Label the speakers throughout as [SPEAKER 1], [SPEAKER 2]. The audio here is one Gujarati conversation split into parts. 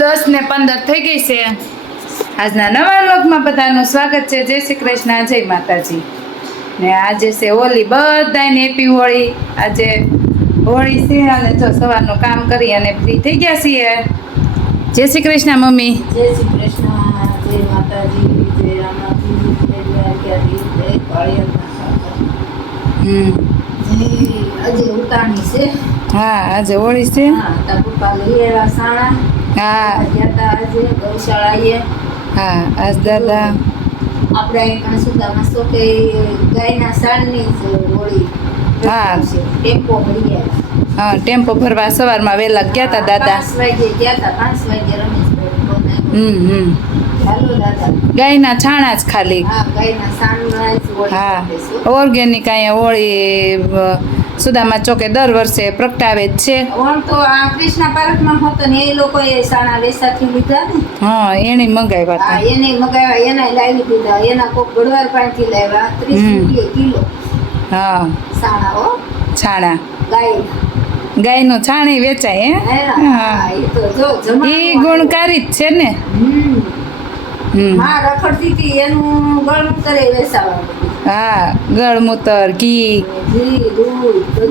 [SPEAKER 1] દસ ને પંદર થઈ ગઈ છે. આજના નવા લોકમાં બધાનું સ્વાગત છે. જય શ્રી કૃષ્ણ જય માતાજી. ને આજે છે હોળી બધાને હેપી હોળી. આજે હોળી છે અને જો સવારનું કામ કરી અને ફ્રી થઈ ગયા છીએ. જય શ્રી કૃષ્ણ મમ્મી.
[SPEAKER 2] જય શ્રી કૃષ્ણ જય માતાજી જય
[SPEAKER 1] હમ.
[SPEAKER 2] આજે ઉતાણી છે.
[SPEAKER 1] હા આજે હોળી છે.
[SPEAKER 2] હા તા પપ્પા લઈ આવ્યા સાણા.
[SPEAKER 1] હા. હા આજ દાદા.
[SPEAKER 2] આપણે સુદામાં શું કે ગાયના સાણની જ હોળી
[SPEAKER 1] હા.
[SPEAKER 2] ટેમ્પો મળી
[SPEAKER 1] હા ટેમ્પો ભરવા સવારમાં વહેલા ગયા હતા દાદા.
[SPEAKER 2] પાંચ વાગે ગયા હતા પાંચ વાગે રમેશભાઈ
[SPEAKER 1] હમ હમ.
[SPEAKER 2] દાદા.
[SPEAKER 1] ગાયના છાણા જ ખાલી.
[SPEAKER 2] હા.
[SPEAKER 1] ઓર્ગેનિક અહીંયા હોળી સુદામા ચોકે દર વર્ષે પ્રગટાવે જ છે.
[SPEAKER 2] ઓમ તો આ કૃષ્ણ પાર્કમાં હતો ને એ લોકોએ સાણા વેસાથી લીધા ને.
[SPEAKER 1] હા એને મંગાવ્યા હતા.
[SPEAKER 2] એને મગાવ્યા એના લાવી દીધા. એના કોક ગળવાર પાસેથી લાવ્યા ત્રીસ. કિલો.
[SPEAKER 1] હા.
[SPEAKER 2] સાણા હો.
[SPEAKER 1] છાણા.
[SPEAKER 2] ગાય.
[SPEAKER 1] ગાયનો છાણી વેચાય હે? હા
[SPEAKER 2] એ
[SPEAKER 1] ગુણકારી જ છે ને?
[SPEAKER 2] હમ. હા રખડતી હતી એનું ગળું કરે બધું
[SPEAKER 1] હા ગળમૂતર ઘી.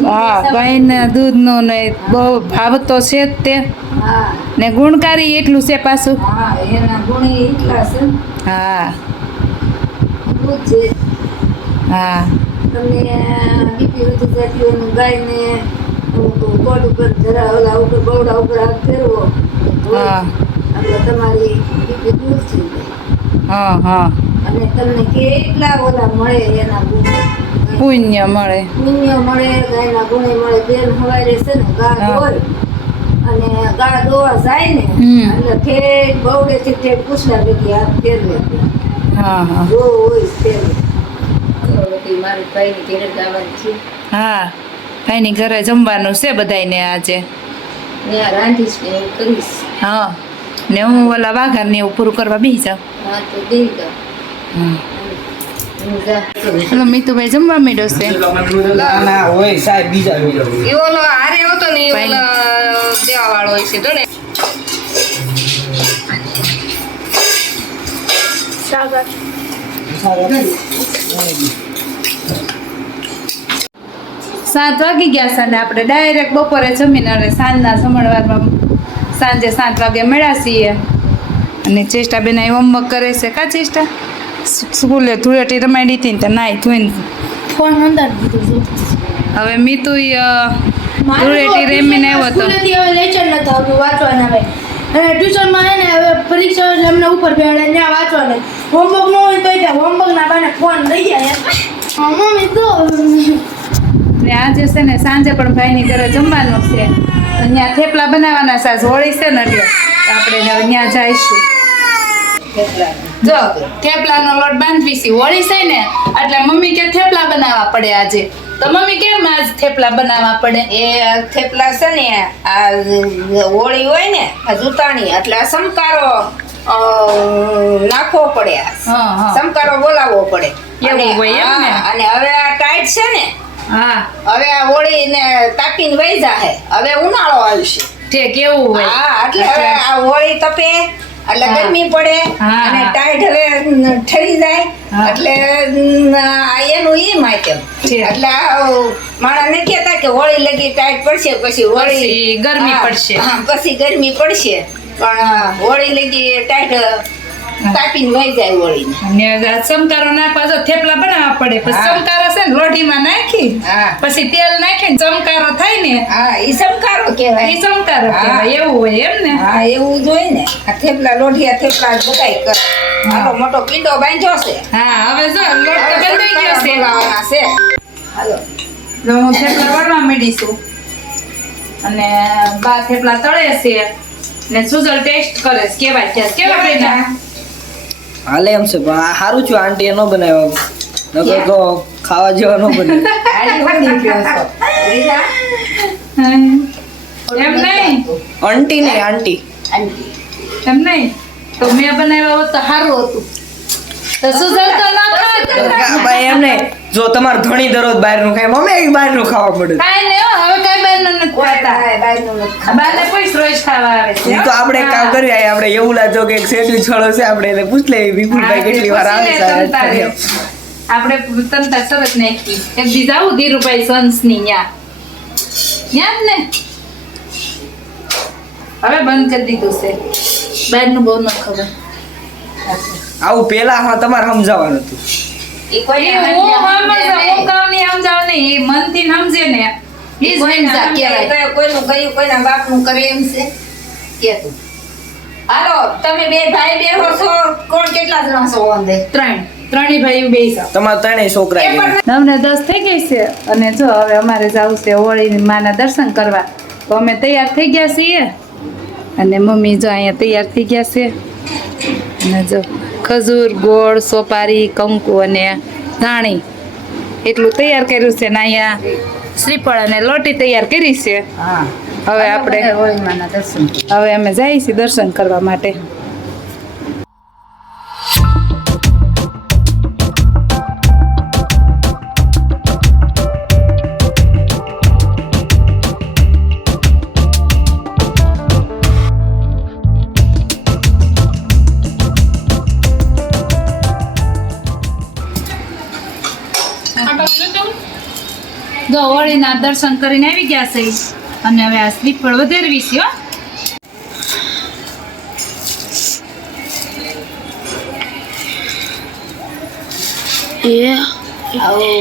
[SPEAKER 1] હા. ગાયના દૂધનો ને બહુ ભાવ તો છે જ તે.
[SPEAKER 2] હા
[SPEAKER 1] ને ગુણકારી એટલું છે પાછું.
[SPEAKER 2] હા. એના ગુણ એટલા છે
[SPEAKER 1] હા હા. હા હા.
[SPEAKER 2] અને તમને કેટલા બધા મળે એના ગુણ?
[SPEAKER 1] પુણ્ય મળે.
[SPEAKER 2] પુણ્ય મળે ગાયના ગુણે મળે બેન હવાઈ છે ને ગા હોય અને ગા દોવા જાય ને. એટલે ઠેઠ બવડેથી ઠેઠ પૂછલા ભેગી હાથ ફેરવે.
[SPEAKER 1] હા હા.
[SPEAKER 2] જો હોય ફેરવે. મારી ભાઈની ઘેરે જવાની છે.
[SPEAKER 1] હા ભાઈની ઘરે જમવાનું છે બધાયને આજે.
[SPEAKER 2] રાંધીશ એવું કરીશ.
[SPEAKER 1] હા ને હું ઓલા વાઘારને એવું પૂરું કરવા બેસી જાઉં.
[SPEAKER 2] હા તો દઈ દો હું જા.
[SPEAKER 1] હલો મીતુભાઈ જમવા માંડ્યો છે?
[SPEAKER 3] ના ના હોય સાહેબ બીજા
[SPEAKER 4] એ ઓલો હારે હતો ને
[SPEAKER 1] એ
[SPEAKER 4] ઓલો દેવા વાળો હોય છે તો ને
[SPEAKER 1] સાત વાગી ગયા સાંજે આપણે ડાયરેક્ટ બપોરે જમીને અને સાંજના જમણવારમાં સાંજે સાત વાગે મળ્યા છીએ. અને ચેષ્ટા બેન એ હોમવર્ક કરે છે. કા ચેષ્ટા? સ્કૂલે ધૂળેટી રમાડી હતી ને તો નાઈ ધોઈને
[SPEAKER 5] ફોન અંદર દીધું
[SPEAKER 1] હવે મીતુ ધૂળેટી રેમીને આવ્યો હતો.
[SPEAKER 5] હવે લેચર નતા આવતું વાંચવાના ભાઈ અને ટ્યુશનમાં હે ને હવે પરીક્ષા એમને અમને ઉપર બેહાડે ત્યાં વાંચવાને. હોમવર્ક ન હોય તો ત્યાં હોમવર્ક ના બાને ફોન લઈ જાય એમ. મમ્મી તો
[SPEAKER 1] ને આજે છે ને સાંજે પણ ભાઈની ઘરે જમવાનું છે. અહીંયા થેપલા બનાવવાના સાસ હોળી છે ને એટલે આપણે હવે ત્યાં જઈશું. જો થેપલાનો લોટ બાંધવી છે હોળી છે ને એટલે મમ્મી કે થેપલા બનાવવા પડે આજે. તો મમ્મી કેમ આજ થેપલા બનાવવા પડે?
[SPEAKER 2] એ થેપલા છે ને આ હોળી હોય ને આ જૂતાણી એટલે આ સમકારો નાખવો પડે આ. સમકારો બોલાવવો પડે.
[SPEAKER 1] એવું
[SPEAKER 2] અને-
[SPEAKER 1] હોય
[SPEAKER 2] હવે આ ટાઈટ છે ને
[SPEAKER 1] હા.
[SPEAKER 2] હવે આ હોળી ને તાપીને વહી જાહે. હવે ઉનાળો આવશે.
[SPEAKER 1] તે કેવું હોય?
[SPEAKER 2] હા એટલે હવે આ હોળી તપે એટલે ગરમી પડે અને ટાઈટ હવે ઠરી જાય. એટલે આ એનું એ માધ્યમ. એટલે માણસ ને કહેતા કે હોળી લગી ટાઈટ પડશે પછી હોળી
[SPEAKER 1] ગરમી પડશે.
[SPEAKER 2] પછી ગરમી પડશે. પણ હોળી લગી ટાઈટ તાપીને વહી જાય વળીને.
[SPEAKER 1] અને સમકારો જો થેપલા બનાવવા પડે. પછી. સમકારો છે ને લોઢીમાં નાખી
[SPEAKER 2] હા.
[SPEAKER 1] પછી તેલ નાખીને ચમકારો થાય ને
[SPEAKER 2] હા ઈ સમકારો કહેવાય.
[SPEAKER 1] એ સમકારો. કહેવાય એવું હોય એમ ને.
[SPEAKER 2] હા એવું જોઈએ ને. આ થેપલા લોઢિયા થેપલા બધાય કરે. મારો મોટો પીંડો બાંધ્યો છે.
[SPEAKER 1] હા હવે જો લોટ તો બંધાઈ ગયો છે.
[SPEAKER 2] છે. હાલો.
[SPEAKER 1] હું થેપલા વળવા માંડીશું. અને બા થેપલા તળે છે. ને સુજલ ટેસ્ટ કરે છે. કેવાય છે કેવા બેટા?
[SPEAKER 3] હાલે એમ છે પણ આ સારું છું આંટીએ ન બનાવ્યો નકર તો ખાવા જેવા ન બને.
[SPEAKER 1] એમ નહીં?
[SPEAKER 3] આંટી નહીં આંટી.
[SPEAKER 2] આંટી.
[SPEAKER 1] એમ નહીં? તો મેં બનાવ્યા હોત તો સારું હતું. તો સુઝલ તો ના ખાત.
[SPEAKER 3] ભાઈ એમ નહીં. જો તમારે ધણી દરરોજ બહારનું ખાય મમ્મી બહારનું ખાવા પડે
[SPEAKER 1] કાંઈ નહીં
[SPEAKER 3] તો આપણે કામ કરી આવીએ, આપણે એવું લાગતો કે એક છોડો છે આપણે એને પૂછ લઈએ વિપુલભાઈ કેટલી વાર આવે છે
[SPEAKER 1] આપણે તંતા સરસ નાખી. એક દી જાવું ધીરુભાઈ સન્સની ન્યા. ન્યા ને. હવે બંધ કરી દીધું છે. બહારનું બહુ ન ખબર.
[SPEAKER 3] આવું પેલા હા તમારે સમજાવવાનું હતું.
[SPEAKER 1] એ
[SPEAKER 2] દે
[SPEAKER 1] હું સમજાવ નહીં એ મનથી સમજે ને
[SPEAKER 2] કોઈને.
[SPEAKER 1] કહેવાય.
[SPEAKER 2] ગયું કોઈના બાપનું કરે એમ છે? કે તું. હાલો તમે બે ભાઈ બેહો છો કોણ કેટલા જણા છો
[SPEAKER 1] ત્રણ. ત્રણેય ભાઈઓ બે છે
[SPEAKER 3] તમારા ત્રણેય છોકરા
[SPEAKER 1] નવને દસ થઈ ગઈ છે અને જો હવે અમારે જવું છે હોળી માના દર્શન કરવા. તો અમે તૈયાર થઈ ગયા છીએ. અને મમ્મી જો અહીંયા તૈયાર થઈ ગયા છે. અને જો ખજૂર ગોળ સોપારી કંકુ અને ધાણી. એટલું તૈયાર કર્યું છે ને અહીંયા શ્રીફળ અને લોટી તૈયાર કરી છે.
[SPEAKER 2] હા.
[SPEAKER 1] હવે આપણે હવે અમે જઈએ છીએ દર્શન કરવા માટે. જો હોળીના દર્શન કરીને આવી ગયા છે. અને હવે આ શ્રીફળ વધારવી છે હો.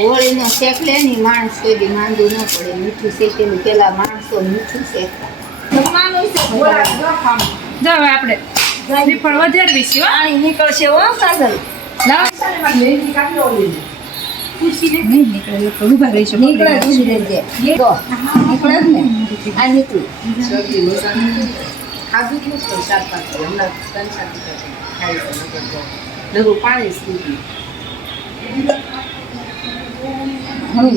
[SPEAKER 2] હોળીનો શેક લે ને માણસ કોઈ માંદું ન પડે. મીઠું શેકેલું પેલા માણસો મીઠું શેકતા જમવાનું છે ગોળા જો ખામ.
[SPEAKER 1] જો હવે આપણે શ્રીફળ વધારવી છે હો.
[SPEAKER 2] પાણી નીકળશે હો કાજલ
[SPEAKER 1] નહીં નીકળે તો ઊભા રહી શકો
[SPEAKER 2] નીકળે જ રહેજે. નીકળે ને. આ નીકળ્યું ખાધું નથી ચાર પાંચ વાર. હમણાં ત્રણ ખાઈ છે પાણી હવે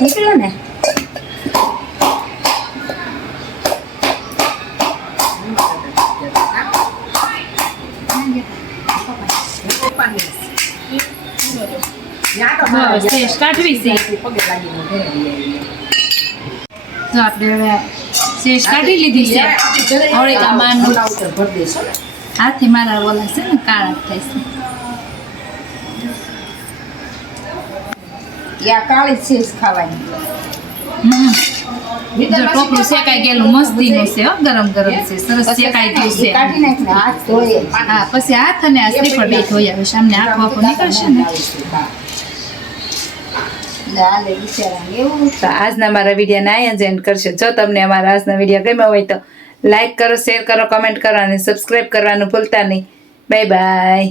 [SPEAKER 2] નીકળ્યો ને.
[SPEAKER 1] જો હવે શેષ કાઢવી છે. આપણે હવે શેષ કાઢી લીધી છે. હાથે મારા ઓલા છે ને કાળા થાય છે.
[SPEAKER 2] આ કાળી ચીઝ ખાવાની.
[SPEAKER 1] જો ટોપલું શેકાઈ ગયેલું મસ્તીનું છે હો ગરમ ગરમ છે સરસ શેકાઈ ગયું છે.
[SPEAKER 2] ને
[SPEAKER 1] હા પછી હાથ અને આ સ્લીપર બે ધોઈ આવે સામને આખો આખો નીકળશે ને. આજના મારા વિડીયોને અહીંયા જ એન્ડ કરશે. જો તમને અમારા આજના વીડિયો ગમ્યો હોય તો લાઇક કરો શેર કરો કમેન્ટ કરો અને સબસ્ક્રાઈબ કરવાનું ભૂલતા નહીં. Bye bye